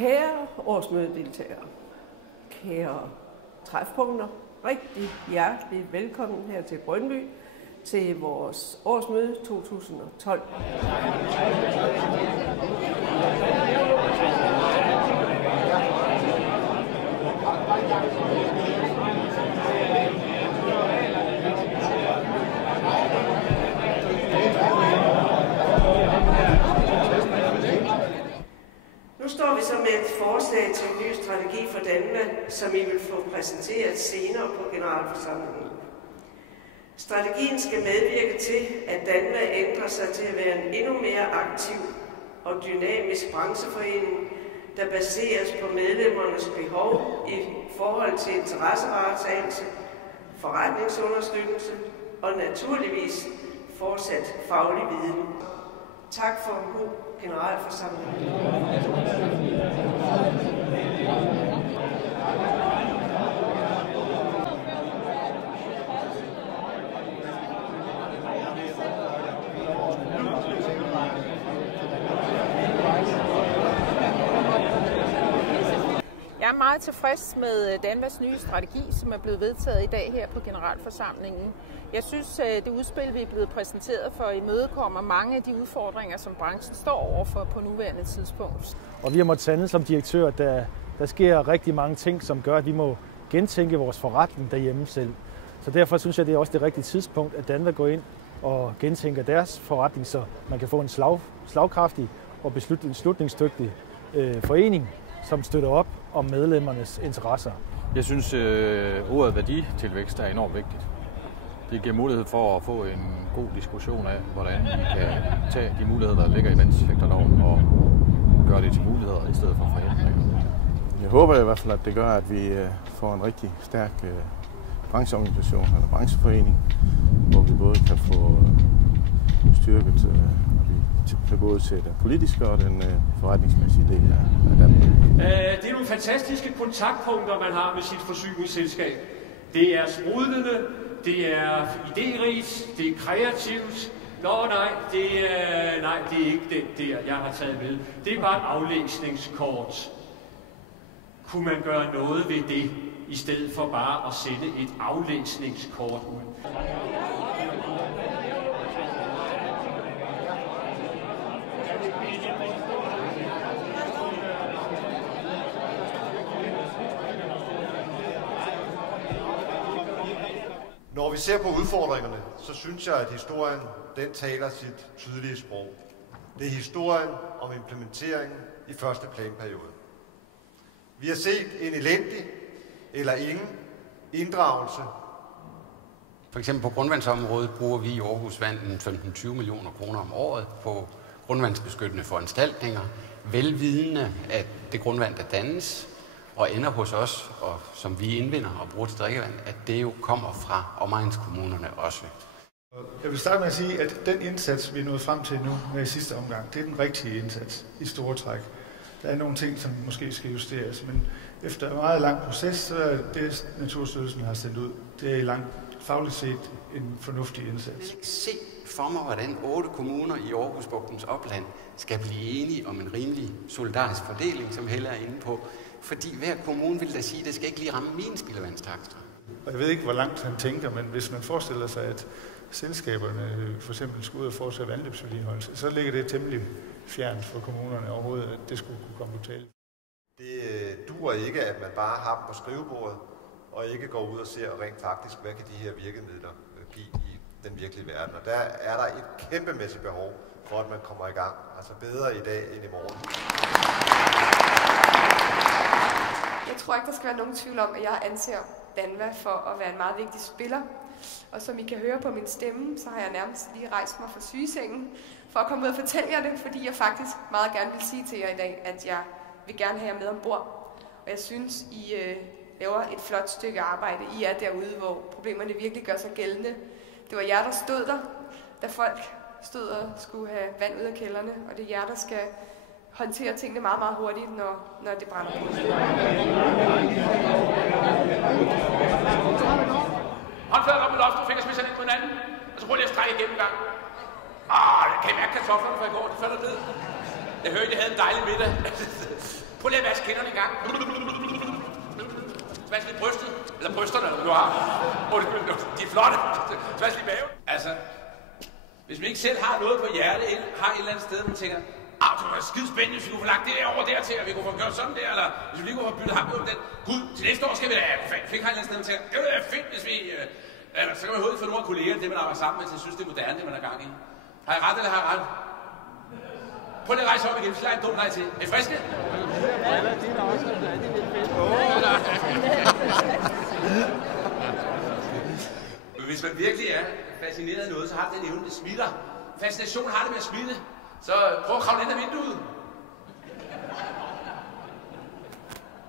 Kære årsmødedeltagere, kære træfpunkter, rigtig hjertelig velkommen her til Brøndby til vores årsmøde 2012. Nu står vi så med et forslag til en ny strategi for Danmark, som I vil få præsenteret senere på generalforsamlingen. Strategien skal medvirke til, at Danmark ændrer sig til at være en endnu mere aktiv og dynamisk brancheforening, der baseres på medlemmernes behov i forhold til interessevaretagelse, forretningsunderstøttelse og naturligvis fortsat faglig viden. Tak for en god generalforsamling. Jeg er meget tilfreds med Danvas nye strategi, som er blevet vedtaget i dag her på generalforsamlingen. Jeg synes, det udspil, vi er blevet præsenteret for, imødekommer mange af de udfordringer, som branchen står overfor på nuværende tidspunkt. Og vi har måttet sande som direktør, at der sker rigtig mange ting, som gør, at vi må gentænke vores forretning derhjemme selv. Så derfor synes jeg, det er også det rigtige tidspunkt, at Danva går ind og gentænker deres forretning, så man kan få en slagkraftig og beslutningsdygtig forening, som støtter op om medlemmernes interesser. Jeg synes, ordet værditilvækst er enormt vigtigt. Det giver mulighed for at få en god diskussion af, hvordan vi kan tage de muligheder, der ligger i vandsektorloven, og gøre det til muligheder i stedet for forhindringer. Jeg håber i hvert fald, at det gør, at vi får en rigtig stærk brancheorganisation eller brancheforening, hvor vi både kan få styrket både til den politiske og den forretningsmæssige del af Danmark. Det er nogle fantastiske kontaktpunkter, man har med sit forsyningsselskab. Det er sprudlende, det er idérigt, det er kreativt. Det er ikke den der, jeg har taget med. Det er bare et aflæsningskort. Kunne man gøre noget ved det, i stedet for bare at sende et aflæsningskort ud? Når vi ser på udfordringerne, så synes jeg, at historien den taler sit tydelige sprog. Det er historien om implementeringen i første planperiode. Vi har set en elendig eller ingen inddragelse. For eksempel på grundvandsområdet bruger vi i Aarhus Vand 15-20 millioner kroner om året på grundvandsbeskyttende foranstaltninger, velvidende at det grundvand, der dannes og ender hos os, og som vi indvinder og bruger til drikkevand, at det jo kommer fra omegnskommunerne også. Jeg vil starte med at sige, at den indsats, vi er nået frem til nu med i sidste omgang, det er den rigtige indsats i store træk. Der er nogle ting, som måske skal justeres, men efter en meget lang proces, så er det, Naturstyrelsen har sendt ud, det er i langt fagligt set en fornuftig indsats. Se for mig, hvordan 8 kommuner i Aarhusbugtens opland skal blive enige om en rimelig solidarisk fordeling, som Helle er inde på. Fordi hver kommune vil da sige, at det skal ikke lige ramme mine spildevandstakster. Jeg ved ikke, hvor langt han tænker, men hvis man forestiller sig, at selskaberne for eksempel skulle ud og foretage vandløbsvedligeholdelse, så ligger det temmelig fjernt for kommunerne overhovedet, at det skulle kunne komme på tale. Det duer ikke, at man bare har dem på skrivebordet, og ikke går ud og ser rent faktisk, hvad kan de her virkemidler give i den virkelige verden. Og der er der et kæmpemæssigt behov for, at man kommer i gang. Altså bedre i dag end i morgen. Jeg tror ikke, der skal være nogen tvivl om, at jeg anser Danva for at være en meget vigtig spiller. Og som I kan høre på min stemme, så har jeg nærmest lige rejst mig fra sygesengen for at komme ud og fortælle jer det, fordi jeg faktisk meget gerne vil sige til jer i dag, at jeg vil gerne have jer med ombord. Og jeg synes, I laver et flot stykke arbejde. I er derude, hvor problemerne virkelig gør sig gældende. Det var jer, der stod der, da folk stod og skulle have vand ud af kælderne, og det er jer, der skal håndtere tingene meget, meget hurtigt, når det brænder på. Håndfladet op med loftet, fingerspidsen ind på hinanden, og så prøv lige at strække igennem gang. Kan I mærke kartoflerne fra i går? De falder ned. Jeg hørte, I havde en dejlig middag. Prøv lige at vaske kinderne i gang. Vask lige brystet. Eller brysterne, eller du har. De er flotte. Vask lige maven. Altså, hvis man ikke selv har noget på hjertet, har et eller andet sted, man tænker, det var skide spændende, hvis vi kunne få lagt det der over dertil, og vi kunne få gjort sådan der, eller hvis vi lige kunne få byttet ham ud om den. Gud, til næste år skal vi da fik har et eller andet sted, man tænker, det ville være fedt, hvis vi... Eller så kan man hurtigt få nogle af kollegerne, det man arbejder sammen med, til at synes, det er moderne, det man er gang i. Har jeg ret, eller har jeg ret? Prøv lige at rejse op igen, slag en dum nej til. Er I friske? Men hvis man virkelig er fascineret af noget, så har det den evne, det smitter. Fascination har det med at smitte. Så prøv at kravle ind af vinduet.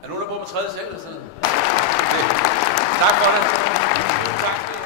Er der nogen, der bor på tredje sal eller sådan? Tak for det. Tak for det.